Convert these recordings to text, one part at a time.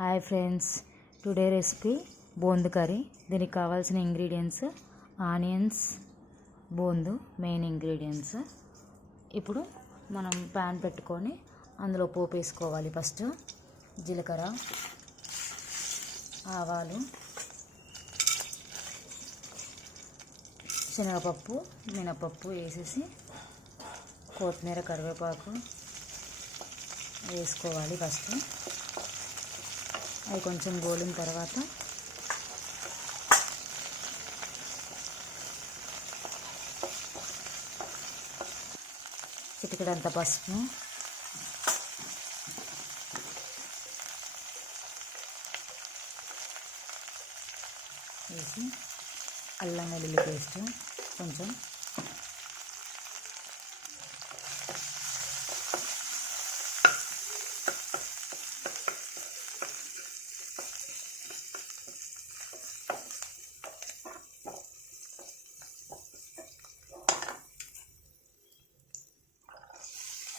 Hi friends, today recipe బోందు curry. దీనికి కావాల్సిన ఇంగ్రీడియంట్స్ ఆనియన్స్, బోందు మెయిన్ ఇంగ్రీడియంట్స్. ఇప్పుడు మనం ప్యాన్ పెట్టుకొని అందులో పోపు వేసుకోవాలి. ఫస్ట్ జీలకర్ర, ఆవాలు, శనగపప్పు, మినపప్పు వేసేసి కొత్తిమీర, కరివేపాకు వేసుకోవాలి. ఫస్ట్ అవి కొంచెం గోలిన తర్వాత చిటికెడంత పసుపు, వేసి అల్లం వెల్లుల్లి పేస్ట్ కొంచెం,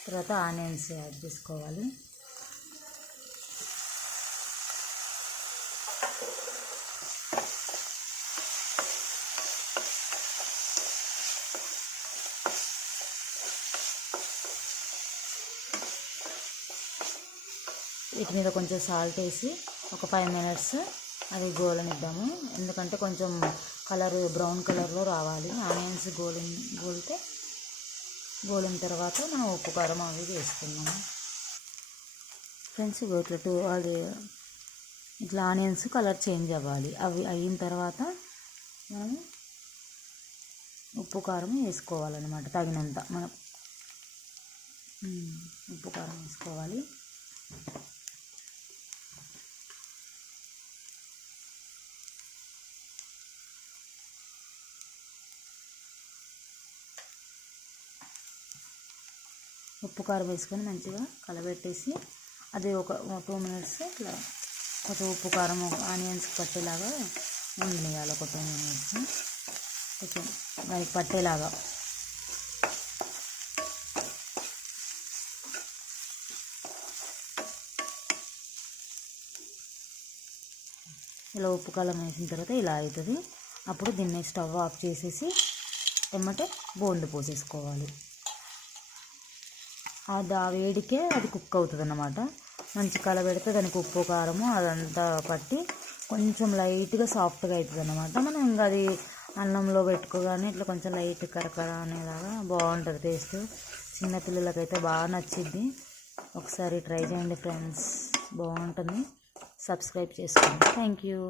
తర్వాత ఆనియన్స్ యాడ్ చేసుకోవాలి. వీటి మీద కొంచెం సాల్ట్ వేసి ఒక 5 మినిట్స్ అది గోలనిద్దాము. ఎందుకంటే కొంచెం కలర్ బ్రౌన్ కలర్లో రావాలి. ఆనియన్స్ గోలిన తర్వాత మనం ఉప్పు, కారం అవి వేసుకున్నాము. ఫ్రెండ్స్, ఇట్లా ఆనియన్స్ కలర్ చేంజ్ అవ్వాలి. అవి అయిన తర్వాత మనం ఉప్పు, కారం వేసుకోవాలన్నమాట. తగినంత మనం ఉప్పు, కారం వేసుకోవాలి. ఉప్పు, కారం వేసుకొని మంచిగా కలబెట్టేసి అది ఒక 2 మినిట్స్ ఇట్లా కొంచెం ఉప్పు, కారం ఆనియన్స్ పట్టేలాగా ఉండనియాలి. ఒక 2 మినిట్స్ కొంచెం దానికి పట్టేలాగా. ఇలా ఉప్పు, కారం వేసిన తర్వాత ఇలా అవుతుంది. అప్పుడు దీన్ని స్టవ్ ఆఫ్ చేసేసి ఎమ్మటే బోందు పోసేసుకోవాలి. అది ఆ వేడికే అది కుక్ అవుతుంది అన్నమాట. మంచి కలబెడితే దానికి ఉప్పు, కారము అదంతా పట్టి కొంచెం లైట్గా సాఫ్ట్గా అవుతుంది అన్నమాట. మనం ఇంకా అది అన్నంలో పెట్టుకోగానే ఇట్లా కొంచెం లైట్ కరకర అనేలాగా బాగుంటుంది టేస్ట్. చిన్నపిల్లలకైతే బాగా నచ్చిద్ది. ఒకసారి ట్రై చేయండి ఫ్రెండ్స్, బాగుంటుంది. సబ్స్క్రైబ్ చేసుకోండి. Thank you.